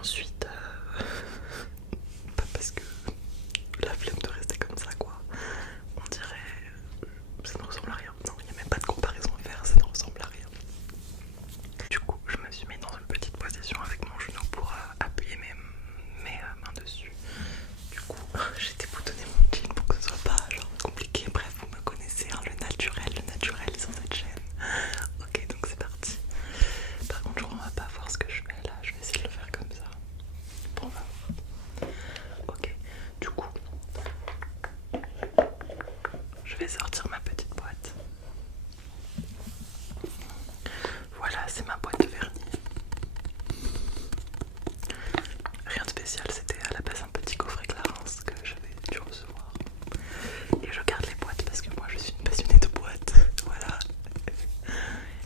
ensuite, pas parce que la flemme de rester comme ça quoi. On dirait, ça ne ressemble à rien. Non, il n'y a même pas de comparaison à faire, ça ne ressemble à rien. Du coup, je me suis mis dans une petite position avec mon genou pour appuyer mes mains dessus. Du coup, j'ai déboutonné mon jean pour que ce soit pas genre compliqué. Bref, vous me connaissez, hein, le naturel sur cette chaîne. Ok, donc c'est parti. Par contre, je crois qu'on va pas voir ce que je fais là. Je vais essayer de le faire comme ça. Bon, on va voir. Ok, du coup, je vais sortir ma petite boîte. Voilà, c'est ma boîte de vernis. Rien de spécial, c'était à la base un petit coffret Clarins que j'avais dû recevoir. Et je garde les boîtes parce que moi je suis une passionnée de boîtes. Voilà.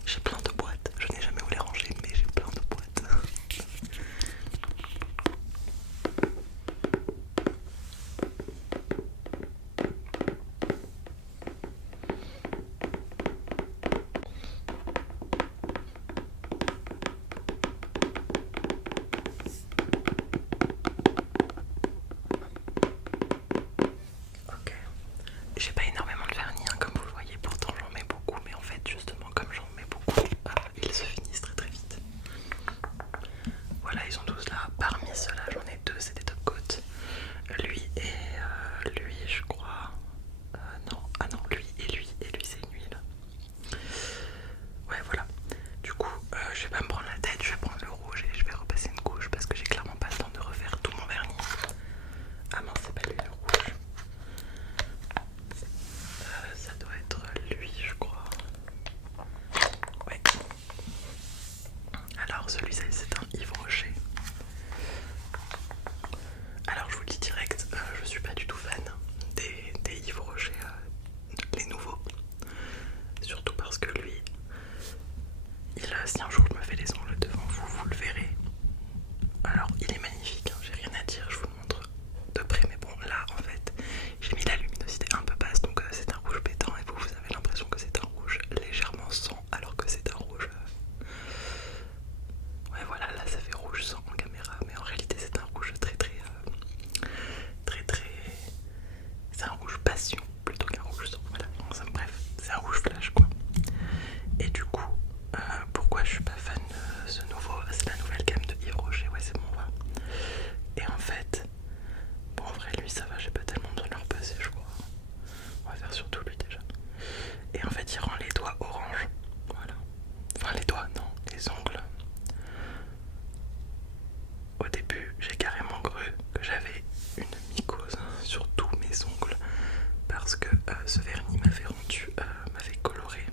J'ai plein de boîtes. Je n'ai jamais où les ranger, mais j'ai plein de boîtes. Ok. J'ai pas énormément de vernis, hein, comme vous le voyez, pourtant j'en mets beaucoup, mais en fait, justement, comme j'en mets beaucoup, ils se finissent très très vite. Voilà, ils sont tous là. Parmi ceux-là, j'en ai deux, c'est des top coats. Lui et lui, je crois. Non, ah non, lui, c'est une huile. Ouais, voilà. Du coup, je vais pas me prendre la tête, je vais prendre le rouge et je vais repasser une couche parce que j'ai clairement pas le temps de refaire tout mon vernis. Ah mince, c'est pas lui le rouge. Ça doit être lui, je crois. Ouais. Alors, celui-ci, c'est un Yves Rocher. Alors, je vous le dis direct, je suis pas du tout fan des Yves Rocher, les nouveaux. Surtout parce que lui, si un jour je me fais les ongles devant vous, vous le verrez. Alors, il est magnifique, hein, j'ai rien à dire, je vous le montre de près. Mais bon, là, en fait, j'ai mis la luminosité un peu basse, donc c'est un rouge pétant. Et vous avez l'impression que c'est un rouge légèrement sang, alors que c'est un rouge... Ouais, voilà, là, ça fait rouge sang en caméra. Mais en réalité, c'est un rouge très... C'est un rouge passion plutôt qu'un rouge sang. Voilà, bref, c'est un rouge flash, quoi. Et du coup, pourquoi je suis pas fan de ce nouveau, c'est la nouvelle gamme de Yves Rocher, ouais c'est bon, va. Et en fait, bon en vrai lui ça va, j'ai pas tellement besoin de le repasser je crois. On va faire surtout lui déjà. Et en fait il rend les doigts orange, voilà. Enfin les doigts, non, les ongles. Au début j'ai carrément cru que j'avais une mycose sur tous mes ongles parce que ce vernis m'avait coloré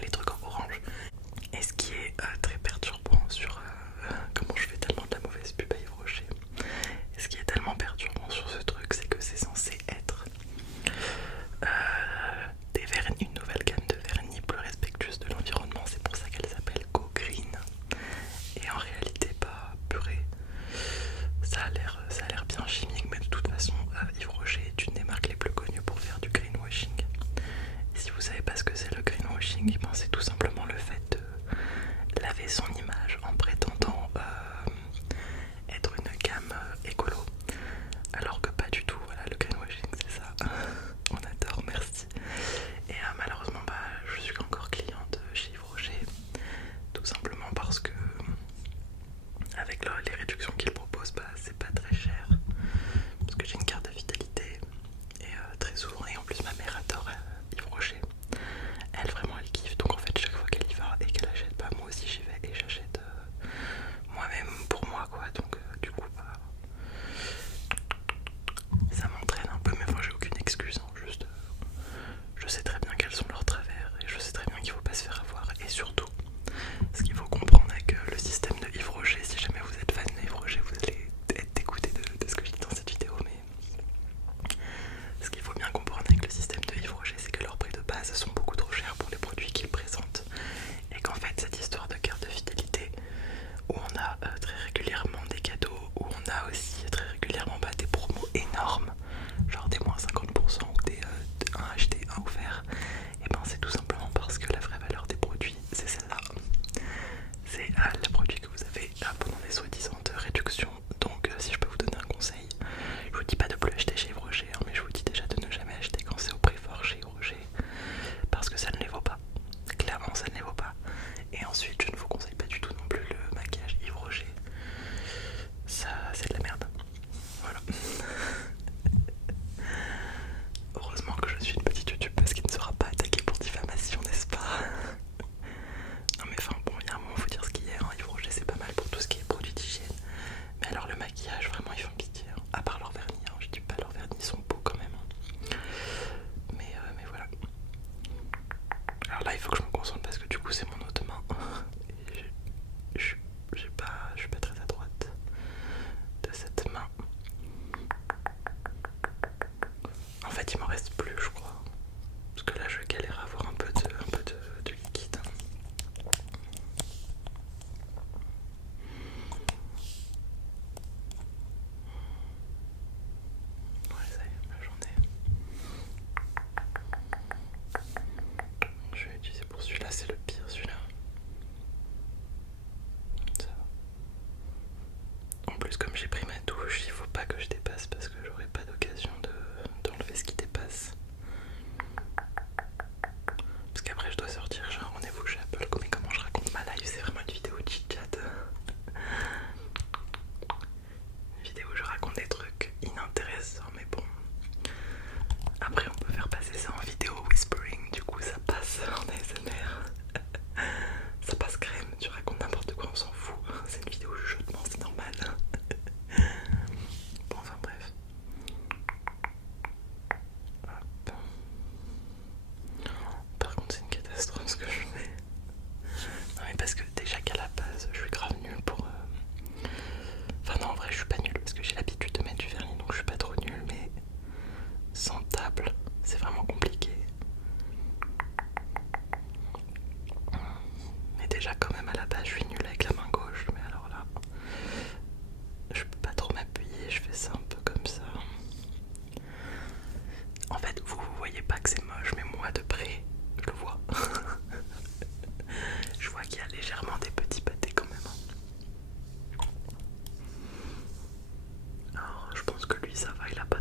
les trucs en orange. Et ce qui est très perturbant sur comment je fais tellement de la mauvaise pub à Yves Rocher. Et ce qui est tellement perturbant sur ce truc, c'est que c'est censé être des vernis, une nouvelle gamme de vernis plus respectueuse de l'environnement. C'est pour ça qu'elle s'appelle Go Green. Et en réalité, pas purée. Ça a l'air bien chimique, mais de toute façon, Yves Rocher est une des marques les plus connues pour faire du greenwashing. Et si vous savez pas ce que c'est le greenwashing, eh ben c'est tout simplement le fait de laver son image en prétendant être une gamme écolo, alors que pas du tout. Voilà, le greenwashing c'est ça. On adore, merci. Et malheureusement, je suis encore cliente chez Yves Rocher, tout simplement parce que avec les réductions qu'ils proposent, c'est pas très cher. Parce que j'ai une carte de fidélité et très souvent, et en plus ma mère adore Yves Rocher. Elle vraiment elle kiffe, donc en fait plus comme j'ai pris ma douche, il faut pas que je dépasse parce que j'aurai pas d'occasion d'enlever ce qui dépasse. Parce qu'après je dois sortir, j'ai un rendez-vous chez Apple. Mais comment je raconte ma life, c'est vraiment une vidéo chit-chat. Une vidéo où je raconte des trucs inintéressants, mais bon. Après on peut faire passer ça en vidéo whispering, du coup ça passe en ASMR. Ça passe crème, tu racontes n'importe quoi, on s'en fout. C'est une vidéo chuchotement, c'est normal. Bon, enfin bref. Hop. Par contre c'est une catastrophe ce que je fais. Non mais parce que déjà qu'à la base je suis grave nulle pour... Enfin non en vrai je suis pas nulle parce que j'ai l'habitude de mettre du vernis donc je suis pas trop nulle, mais sans table c'est vraiment compliqué. Mais déjà quand même à la base je suis nulle avec la main gauche, mais alors là je peux pas trop m'appuyer, je fais ça un peu comme ça. En fait vous voyez pas que c'est moche, mais moi de près je le vois. Je vois qu'il y a légèrement des petits pâtés quand même. Alors je pense que lui ça va, il a pas